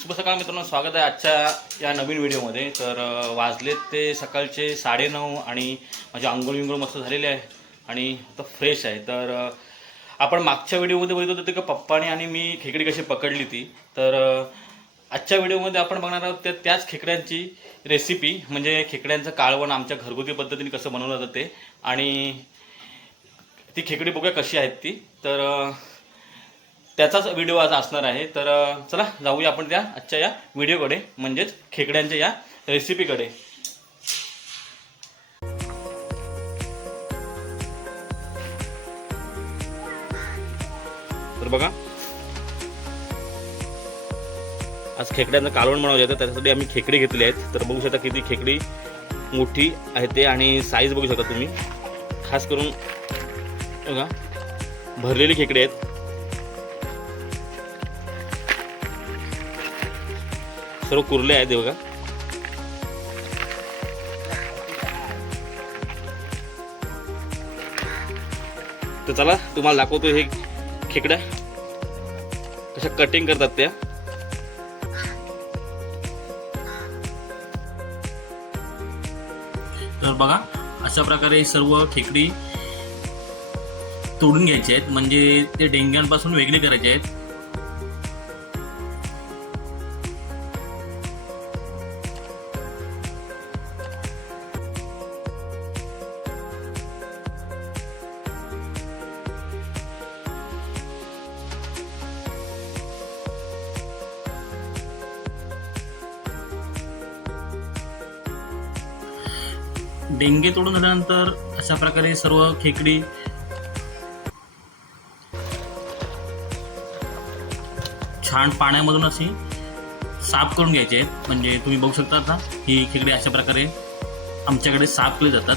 शुभ सकाळ मित्रांनो स्वागत आहे आजच्या या नवीन व्हिडिओमध्ये. तर वाजलेत ते सकाळचे साडेनऊ आणि माझे आंघोळ विंघोळ मस्त झालेले आहे आणि आता फ्रेश आहे. तर आपण मागच्या व्हिडिओमध्ये बघितलं होतं की पप्पाने आणि मी खेकडी कशी पकडली ती. तर आजच्या व्हिडिओमध्ये आपण बघणार आहोत त्या त्याच खेकड्यांची रेसिपी म्हणजे खेकड्यांचं काळवण आमच्या घरगुती पद्धतीने कसं बनवलं जातं ते. आणि ती खेकडी बघूया कशी आहेत ती. तर त्याचाच व्हिडिओ आज असणार आहे. तर चला जाऊया आपण त्या आजच्या या व्हिडिओकडे म्हणजेच खेकड्यांच्या या रेसिपीकडे तर बघा. आज खेकड्यांचं कालवण बनवलं तर त्याच्यासाठी आम्ही खेकडी घेतली आहेत. तर बघू शकता किती खेकडी मोठी आहे ते आणि साईज बघू शकता तुम्ही. खास करून बघा भरलेली खेकडी आहेत. सर्व कुर्ले आहेत बघा. तर चला तुम्हाला दाखवतो हे खेकड्या कशा कटिंग करतात त्या. तर बघा अशा प्रकारे सर्व खेकडी तोडून घ्यायचे आहेत. म्हणजे ते डेंग्यांपासून वेगळे करायचे आहेत. डेंगे तोडून झाल्यानंतर अशा प्रकारे सर्व खेकडी छान पाण्यामधून अशी साफ करून घ्यायचे. आहेत म्हणजे तुम्ही बघू शकता आता ही खेकडी अशा प्रकारे आमच्याकडे साफ केले जातात.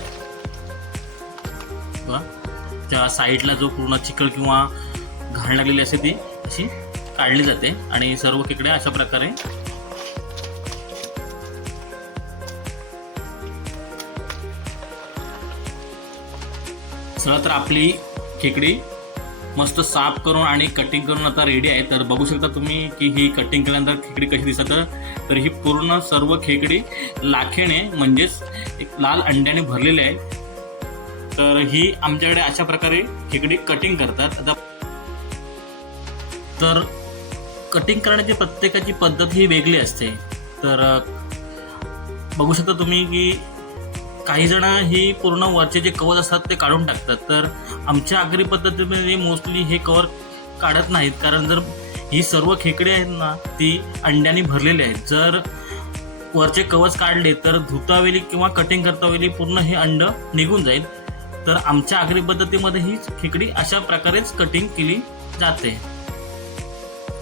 त्या साईडला जो पूर्ण चिकळ किंवा घाण लागलेली असते ती अशी काढली जाते आणि सर्व खेकड्या अशा प्रकारे चला तर आपली खेकडी मस्त साफ करून आणि कटिंग करून आता रेडी आहे. तर बघू शकता तुम्ही की ही कटिंग केल्यानंतर खेकडी कशी दिसत. तर ही पूर्ण सर्व खेकडी लाखेने म्हणजेच एक लाल अंड्याने भरलेली आहे. तर ही आमच्याकडे अशा प्रकारे खेकडी कटिंग करतात. आता तर कटिंग करण्याची प्रत्येकाची पद्धत ही वेगळी असते. तर बघू शकता तुम्ही की काही जण हे पूर्ण वरचे जे कवच असतात ते काढून टाकतात. तर आमच्या आगरी पद्धतीमध्ये मोस्टली हे कवर काढत नाहीत. कारण जर ही सर्व खेकडे आहेत ना ती अंड्याने भरलेली आहेत. जर वरचे कवच काढले तर धुतावेली किंवा कटिंग करतावेली पूर्ण हे अंड निघून जाईल. तर आमच्या आगरी पद्धतीमध्ये ही खेकडी अशा प्रकारेच कटिंग केली जाते.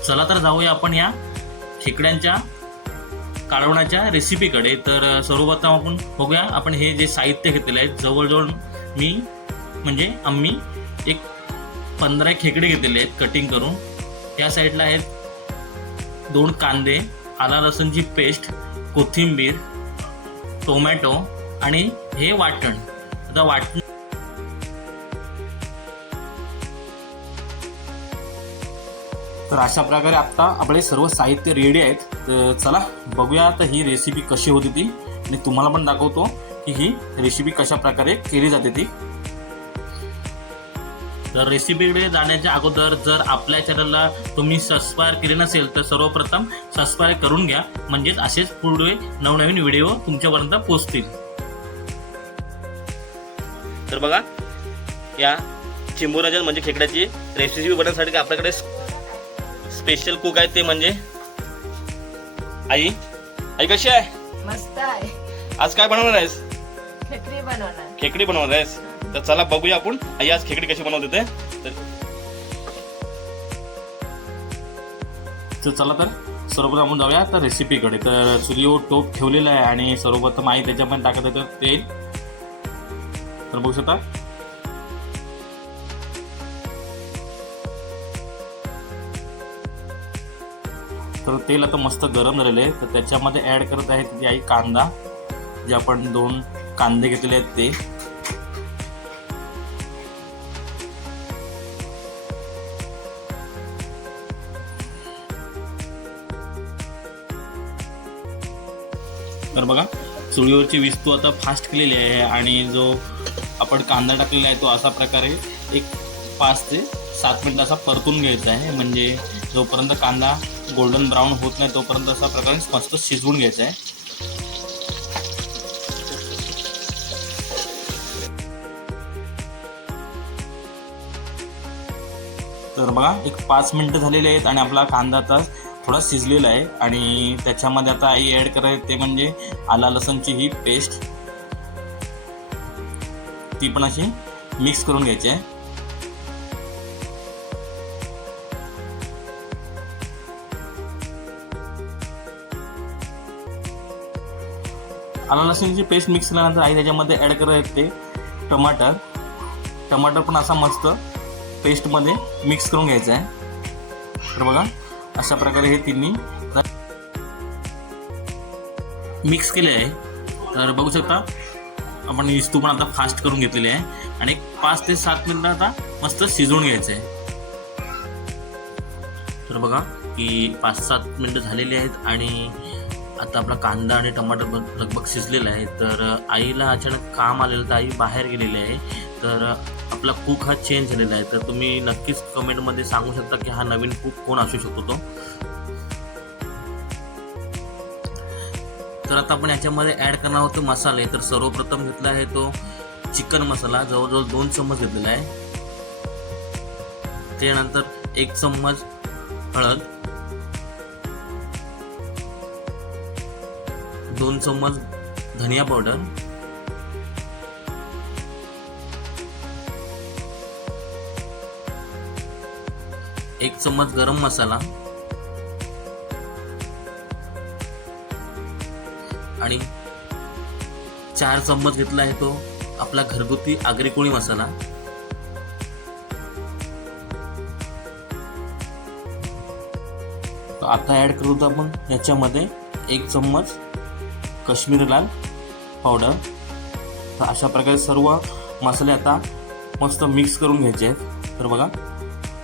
चला तर जाऊया आपण या खेकड्यांच्या काढवण्याच्या रेसिपीकडे तर सर्वप्रथम आपण बघूया. आपण हे जे साहित्य घेतलेलं आहे जवळजवळ मी म्हणजे आम्ही एक पंधरा खेकडे घेतलेले आहेत कटिंग करून. त्या साईडला आहेत दोन कांदे आला लसूणची पेस्ट कोथिंबीर टोमॅटो आणि हे वाटण. आता वाटण तर अशा प्रकारे आता आपले सर्व साहित्य रेडी आहेत. तर चला बघूया आता ही रेसिपी कशी होती ती. आणि तुम्हाला पण दाखवतो की ही रेसिपी कशा प्रकारे केली जाते ती. तर रेसिपीकडे जाण्याच्या अगोदर जर आपल्या चॅनलला तुम्ही सबस्क्राईब केले नसेल तर सर्वप्रथम सबस्क्राईब करून घ्या. म्हणजेच असेच पुढे नवनवीन व्हिडिओ तुमच्यापर्यंत पोहोचतील. तर बघा या चिंबुराजन म्हणजे खेकड्याची रेसिपी बनवण्यासाठी आपल्याकडे स्पेशल कुक आहेत ते म्हणजे? आई आई कशी आहे? मस्त आहे. आज काय बनवणार आहेस? खेकडी बनवणार. खेकडी बनवणार आहेस? तर चला बघूया आपण आई आज खेकडी कशी बनवते ते. तर- तर चला तर सर्वप्रथम आपण जाऊया तर रेसिपीकडे तर चुलीवर टोप ठेवलेला आहे आणि सर्वप्रथम आई त्याच्यामध्ये टाकत येतं तेल. तर बघू शकता. तर तेल आता मस्त गरम झालेलं आहे. तर त्याच्यामध्ये ॲड करत आहे तिथे आई कांदा जे आपण दोन कांदे घेतलेले आहेत ते. तर बघा चुलीवरची विस्तू आता फास्ट केलेली आहे आणि जो आपण कांदा टाकलेला आहे तो असा प्रकारे एक पाच ते सात मिनिट असा परतून घ्यायचा आहे. म्हणजे जोपर्यंत कांदा गोल्डन ब्राऊन होत नाही तोपर्यंत असा प्रकारे मस्त शिजवून घ्यायचा आहे. तर बघा एक पाच मिनटं झालेली आहेत आणि आपला कांदा आता थोडा शिजलेला आहे. आणि त्याच्यामध्ये आता आई ॲड करायचे ते म्हणजे आला लसणची ही पेस्ट ती पण अशी मिक्स करून घ्यायची आहे. आला लसणची पेस्ट मिक्स केल्यानंतर आई त्याच्यामध्ये ॲड करत ते टमाटर. टमाटर पण असा मस्त पेस्टमध्ये मिक्स करून घ्यायचा आहे. तर बघा अशा प्रकारे हे तिन्ही मिक्स केले आहे. तर बघू शकता आपण इस्तू पण आता फास्ट करून घेतलेली आहे. आणि एक पाच ते सात मिनटं आता मस्त शिजवून घ्यायचं आहे. तर बघा की पाच सात मिनटं झालेली आहेत आणि आता आपला कांदा आणि टमाटर लगभग शिजलेला आहे. तर आईला अचानक काम आलेलं तर आई बाहेर गेलेली आहे. तर आपला कुक हा चेंज झालेला आहे. तर तुम्ही नक्कीच कमेंटमध्ये सांगू शकता की हा नवीन कुक कोण असू शकतो तो. तर आता आपण याच्यामध्ये ॲड करणार होतो मसाले. तर सर्वप्रथम घेतला आहे तो चिकन मसाला. जवळजवळ दोन चम्मच घेतलेला आहे. त्यानंतर एक चम्मच हळद. दोन चम्मच धनिया पावडर एक चम्मच गरम मसाला. आणि चार चम्मच घेतला आहे तो आपला घरगुती आगरी कोळी मसाला. आता ॲड करू तर आपण याच्यामध्ये एक चम्मच काश्मीरी लाल पावडर तर अशा प्रकारे सर्व मसाले आता मस्त मिक्स करून घ्यायचे आहेत. तर बघा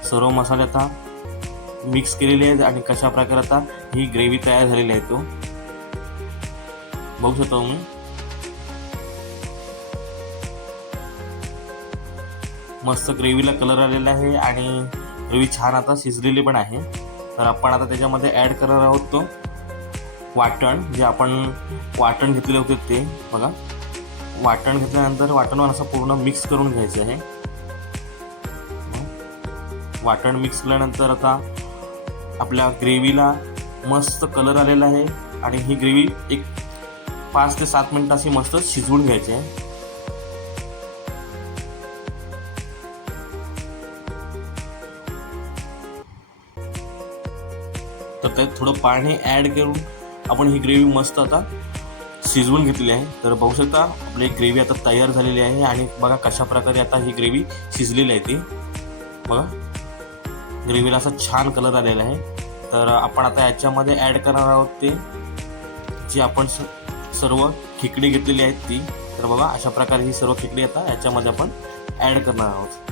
सर्व मसाले आता मिक्स केलेले आहेत आणि कशा प्रकारे आता ही ग्रेव्ही तयार झालेली आहे तो. बघू शकता तुम्ही. मस्त ग्रेव्हीला कलर आलेला आहे आणि ग्रेव्ही छान आता शिजलेली पण आहे. तर आपण आता त्याच्यामध्ये ॲड करणार आहोत तो. वाटण जे आपण वाटण घेतलेले होते ते बघा. वाटण घेतल्यानंतर वाटणवर असं पूर्ण मिक्स करून घ्यायचं आहे. वाटण मिक्स केल्यानंतर आता आपल्या ग्रेव्हीला मस्त कलर आलेला आहे आणि ही ग्रेव्ही एक पाच ते सात मिनटं अशी मस्त शिजवून घ्यायची आहे. तर त्यात थोडं पाणी ॲड करून आपण ही ग्रेव्ही मस्त आता शिजवून घेतली आहे. तर बघू शकता आपली ग्रेव्ही आता तयार झालेली आहे आणि बघा कशा प्रकारे आता ही ग्रेव्ही शिजलेली आहे ती. बघा ग्रेव्हीला असा छान कलर आलेला आहे. तर आपण आता याच्यामध्ये ॲड करणार आहोत ते जी आपण स सर्व खिकडी घेतलेली आहेत ती. तर बघा अशा प्रकारे ही सर्व खिकडी आता याच्यामध्ये आपण ॲड करणार आहोत.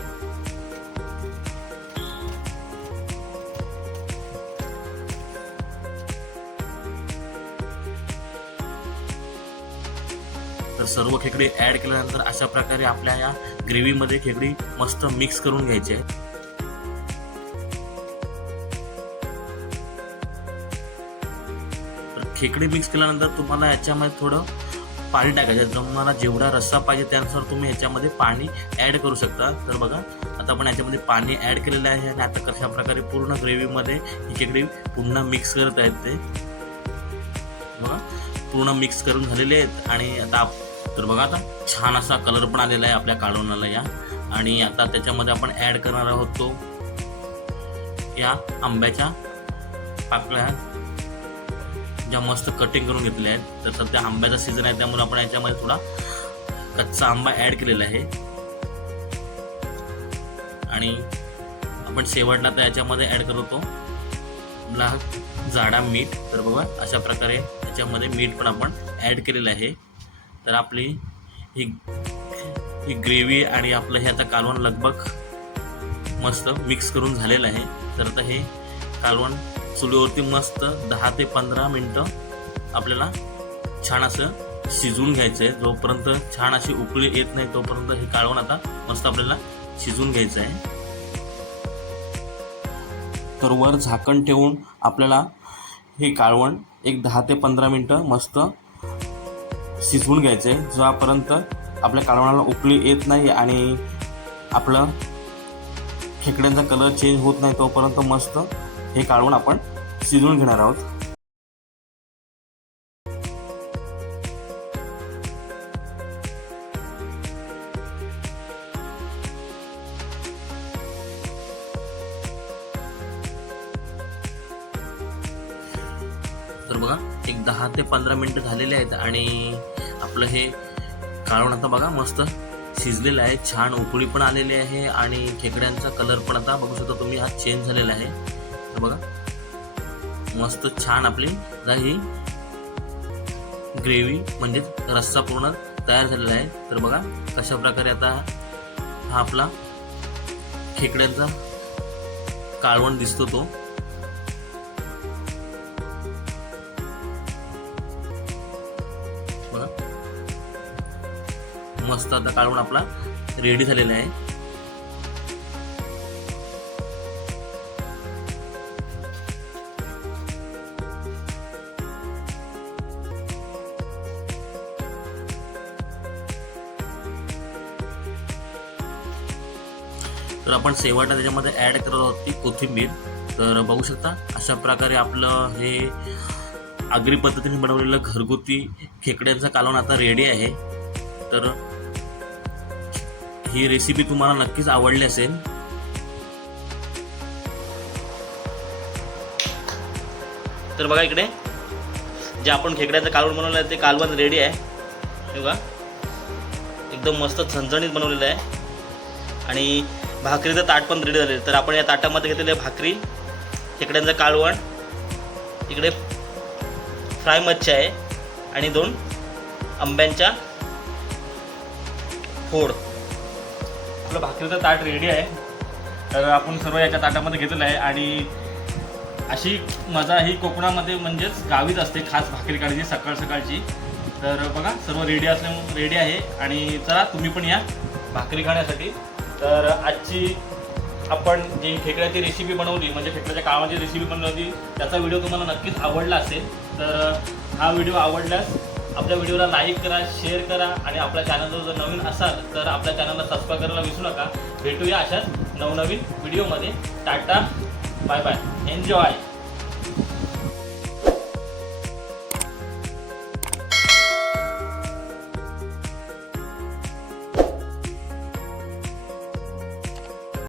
तर सर्व खेकडी ॲड केल्यानंतर अशा प्रकारे आपल्या या ग्रेव्हीमध्ये खेकडी मस्त मिक्स करून घ्यायची आहे. खेकडी मिक्स केल्यानंतर तुम्हाला याच्यामध्ये थोडं पाणी टाकायचं तुम्हाला जेवढा रस्सा पाहिजे त्यानुसार तुम्ही याच्यामध्ये पाणी ॲड करू शकता. तर बघा आता आपण याच्यामध्ये पाणी ॲड केलेलं आहे आणि आता कशा प्रकारे पूर्ण ग्रेव्हीमध्ये ही खेकडी पुन्हा मिक्स करत आहेत ते. बघा पूर्ण मिक्स करून झालेले आहेत. आणि आता तर बघा आता छान असा कलर पण आलेला आहे आपल्या काळवणाला या. आणि आता त्याच्यामध्ये आपण ॲड करणार आहोत तो या आंब्याच्या पाकळ्या ज्या मस्त कटिंग करून घेतल्या आहेत. तर सध्या आंब्याचा सीझन आहे त्यामुळे आपण याच्यामध्ये थोडा कच्चा आंबा ॲड केलेला आहे. आणि आपण शेवटला तर याच्यामध्ये ॲड करतो ब्लाक जाडा मीठ. तर बघा अशा प्रकारे याच्यामध्ये मीठ पण आपण ॲड केलेलं आहे. तर आपली ही ही ग्रेव्ही आणि आपलं हे आता कालवण लगभग मस्त मिक्स करून झालेलं आहे. तर आता हे कालवण चुलीवरती मस्त दहा ते पंधरा मिनटं आपल्याला छान असं शिजवून घ्यायचं आहे जोपर्यंत छान अशी उकळी येत नाही तोपर्यंत हे काळवण आता मस्त आपल्याला शिजवून घ्यायचं आहे तर वर झाकण ठेवून आपल्याला हे काळवण एक दहा ते पंधरा मिनटं मस्त शिजवून घ्यायचं. आहे जोपर्यंत आपल्या कालवणाला उकळी येत नाही आणि आपलं खेकड्यांचा कलर चेंज होत नाही तोपर्यंत मस्त हे काढून आपण शिजवून घेणार आहोत. तर बघा एक दहा ते पंधरा मिनटं झालेले आहेत आणि आपलं हे काळवण आता बघा मस्त शिजलेलं आहे. छान उकळी पण आलेली आहे आणि खेकड्यांचा कलर पण आता बघू शकता तुम्ही हा चेंज झालेला आहे. तर बघा मस्त छान आपली आता ही ग्रेव्ही म्हणजेच रस्सा पूर्ण तयार झालेला आहे. तर बघा कशा प्रकारे आता हा आपला खेकड्यांचा काळवण दिसतो तो. मस्त आता काढून आपला रेडी झालेला आहे. तर आपण शेवटा त्याच्यामध्ये ॲड करत आहोत ती कोथिंबीर. तर बघू शकता अशा प्रकारे आपलं हे आगरी पद्धतीने बनवलेलं घरगुती खेकड्यांचा कालवण आता रेडी आहे. तर ही रेसिपी तुम्हाला नक्कीच आवडली असेल. तर बघा इकडे जे आपण खेकड्याचं कालवण बनवलं आहे ते कालवण रेडी आहे. हे बघा एकदम मस्त झणझणीत बनवलेलं आहे. आणि भाकरीचं ताट पण रेडी झालेलं तर आपण या ताटामध्ये घेतलेलं आहे भाकरी खेकड्यांचं कालवण इकडे फ्राय मच्छी आहे आणि दोन आंब्यांच्या फोड. आपलं भाकरीचं ताट रेडी आहे. तर आपण सर्व याच्या ताटामध्ये घेतलेलं आहे आणि अशी मजा ही कोकणामध्ये म्हणजेच गावीच असते खास भाकरी काढायची सकाळ सकाळची. तर बघा सर्व रेडी असल्यामुळे रेडी आहे. आणि चला तुम्ही पण या भाकरी खाण्यासाठी. तर आजची आपण जी खेकड्याची रेसिपी बनवली म्हणजे खेकड्याच्या कामाची रेसिपी बनवली त्याचा व्हिडिओ तुम्हाला नक्कीच आवडला असेल. तर हा व्हिडिओ आवडल्यास आपल्या व्हिडिओला लाईक करा शेअर करा आणि आपल्या चॅनलवर जर नवीन असाल तर आपल्या चॅनलला सबस्क्राईब करायला विसरू नका. भेटूया अशाच नवनवीन व्हिडिओमध्ये. Tata bye bye. एन्जॉय